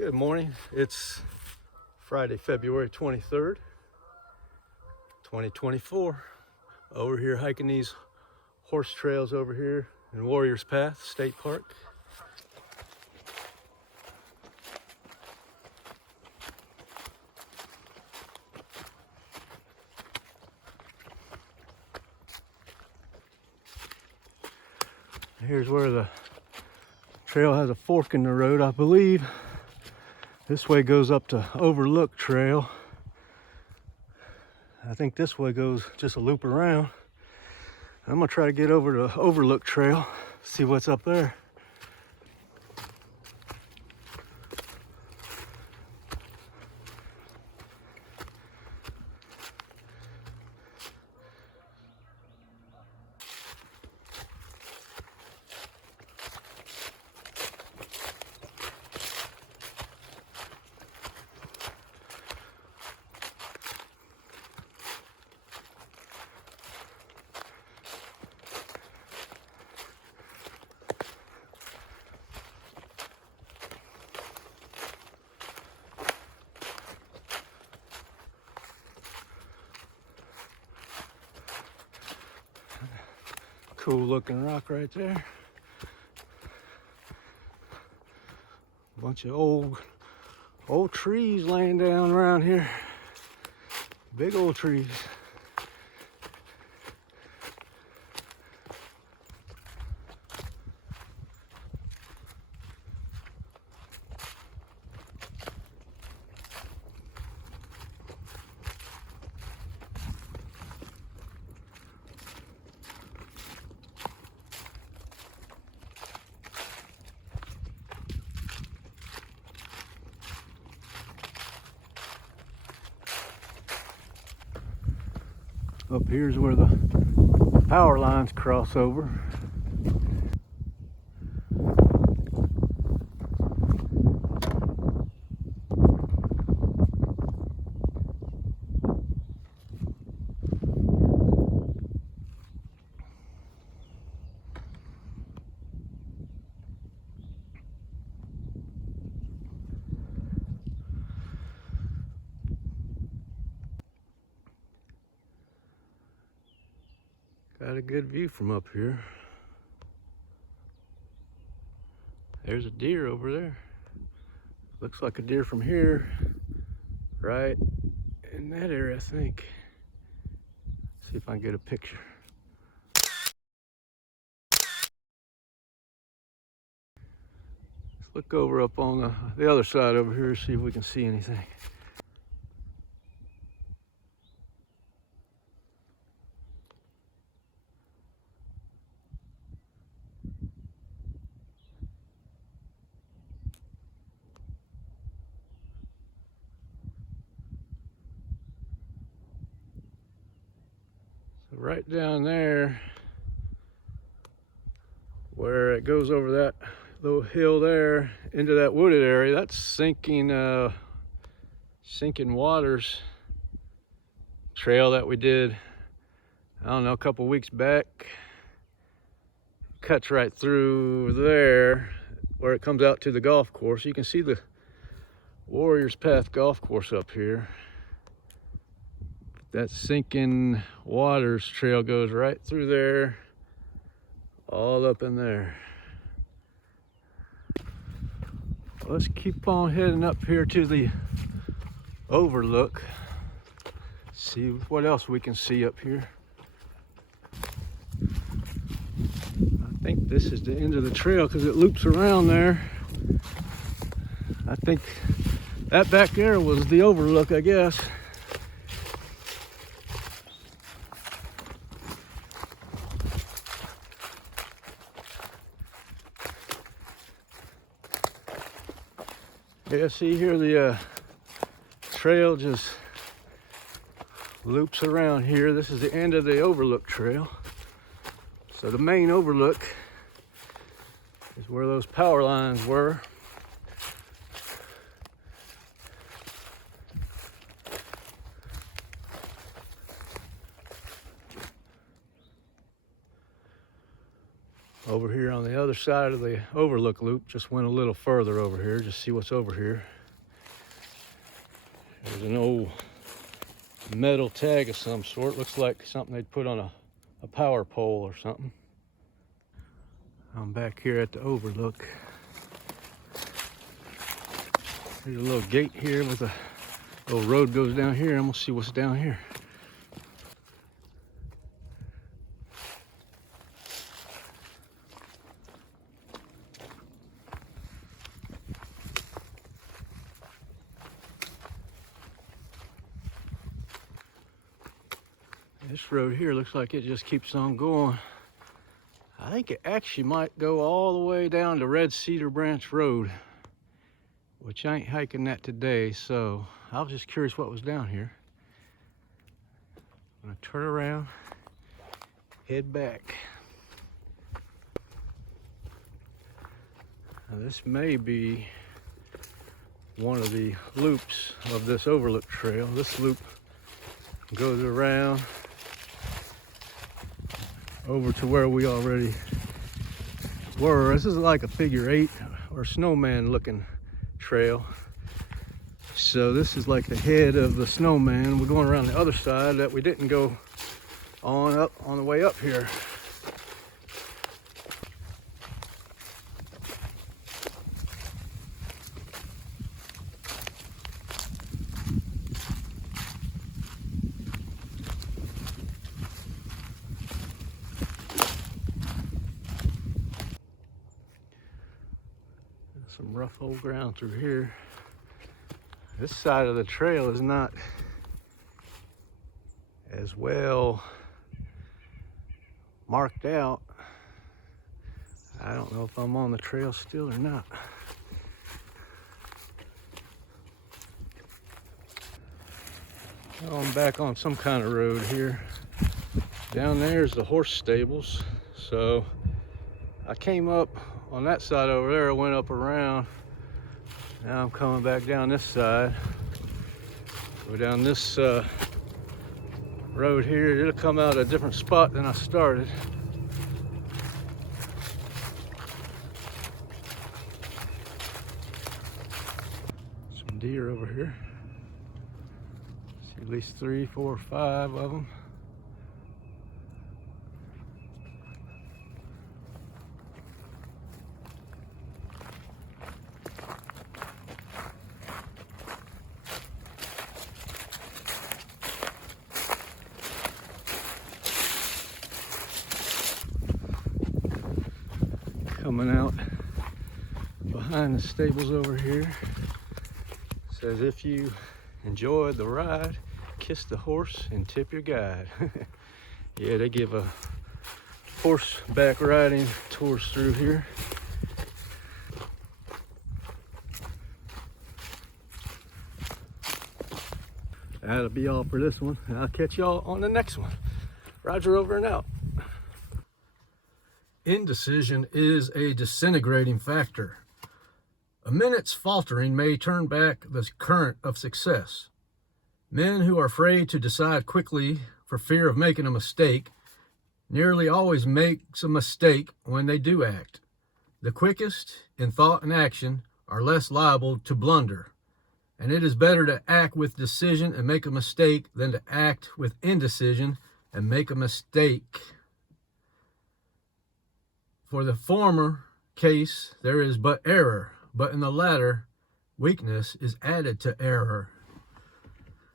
Good morning. It's Friday, February 23rd, 2024. Over here hiking these horse trails over here in Warriors Path State Park. Here's where the trail has a fork in the road, I believe. This way goes up to Overlook Trail. I think this way goes just a loop around. I'm gonna try to get over to Overlook Trail, see what's up there. Cool looking rock right there. Bunch of old trees laying down around here. Big old trees. Up here's where the power lines cross over. Got a good view from up here. There's a deer over there. Looks like a deer from here, right in that area, I think. See if I can get a picture. Let's look over up on the other side over here, see if we can see anything. So right down there, where it goes over that little hill there into that wooded area, that's sinking waters trail that we did, I don't know, a couple weeks back. Cuts right through there where it comes out to the golf course. You can see the Warriors Path golf course up here. That sinking waters trail goes right through there, all up in there. Let's keep on heading up here to the overlook. See what else we can see up here. I think this is the end of the trail because it loops around there. I think that back there was the overlook, I guess. Yeah, see here the trail just loops around here. This is the end of the overlook trail. So the main overlook is where those power lines were. over here on the other side of the overlook loop. Just went a little further over here, just see what's over here. There's an old metal tag of some sort. Looks like something they'd put on a power pole or something. I'm back here at the overlook. There's a little gate here with a little road goes down here, and we'll see what's down here. This road here looks like it just keeps on going. I think it actually might go all the way down to Red Cedar Branch Road, which I ain't hiking that today, so I was just curious what was down here. I'm gonna turn around, head back. Now this may be one of the loops of this overlook trail. This loop goes around over to where we already were. This is like a figure 8 or snowman looking trail. So this is like the head of the snowman. We're going around the other side that we didn't go on up on the way up here. Some rough old ground through here. This side of the trail is not as well marked out. I don't know if I'm on the trail still or not. Well, I'm back on some kind of road here. Down there's the horse stables. So I came up on that side over there, I went up around. Now I'm coming back down this side. Go down this road here. It'll come out a different spot than I started. Some deer over here. See at least 3, 4, 5 of them. Coming out behind the stables over here. Says, if you enjoyed the ride, kiss the horse and tip your guide. Yeah, they give a horseback riding tours through here. That'll be all for this one, and I'll catch y'all on the next one. Roger, over and out. Indecision is a disintegrating factor. A minute's faltering may turn back the current of success. Men who are afraid to decide quickly for fear of making a mistake nearly always makes a mistake when they do act. The quickest in thought and action are less liable to blunder, and it is better to act with decision and make a mistake than to act with indecision and make a mistake. For the former case, there is but error, but in the latter, weakness is added to error.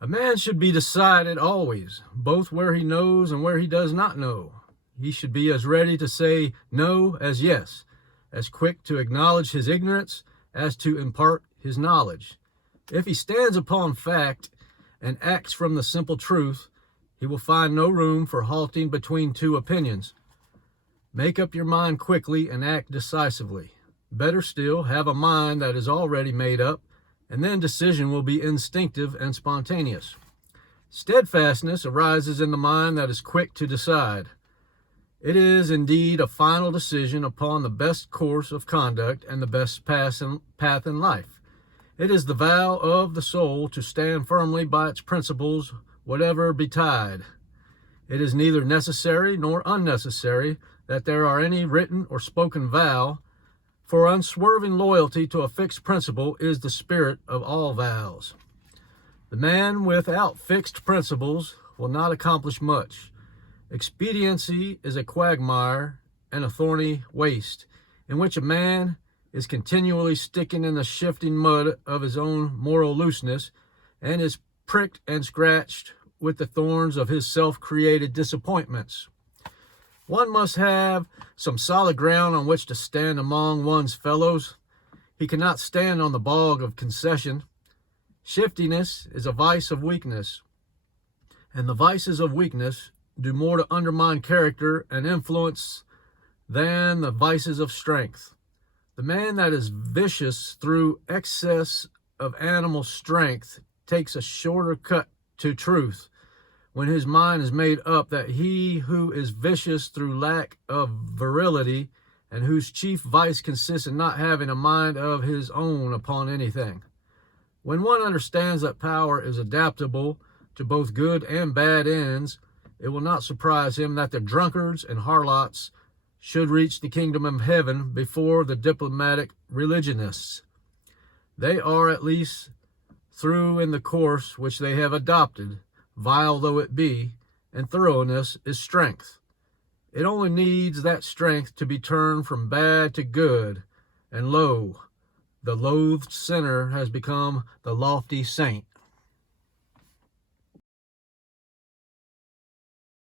A man should be decided always, both where he knows and where he does not know. He should be as ready to say no as yes, as quick to acknowledge his ignorance as to impart his knowledge. If he stands upon fact and acts from the simple truth, he will find no room for halting between two opinions. Make up your mind quickly and act decisively. Better still, have a mind that is already made up, and then decision will be instinctive and spontaneous. Steadfastness arises in the mind that is quick to decide. It is indeed a final decision upon the best course of conduct and the best path in life. It is the vow of the soul to stand firmly by its principles, whatever betide. It is neither necessary nor unnecessary that there are any written or spoken vow, for unswerving loyalty to a fixed principle is the spirit of all vows. The man without fixed principles will not accomplish much. Expediency is a quagmire and a thorny waste, in which a man is continually sticking in the shifting mud of his own moral looseness, and is pricked and scratched with the thorns of his self-created disappointments. One must have some solid ground on which to stand among one's fellows. He cannot stand on the bog of concession. Shiftiness is a vice of weakness, and the vices of weakness do more to undermine character and influence than the vices of strength. The man that is vicious through excess of animal strength takes a shorter cut to truth when his mind is made up that he who is vicious through lack of virility, and whose chief vice consists in not having a mind of his own upon anything. When one understands that power is adaptable to both good and bad ends, it will not surprise him that the drunkards and harlots should reach the kingdom of heaven before the diplomatic religionists. They are at least through in the course which they have adopted, vile though it be, and thoroughness is strength. It only needs that strength to be turned from bad to good, and lo, the loathed sinner has become the lofty saint.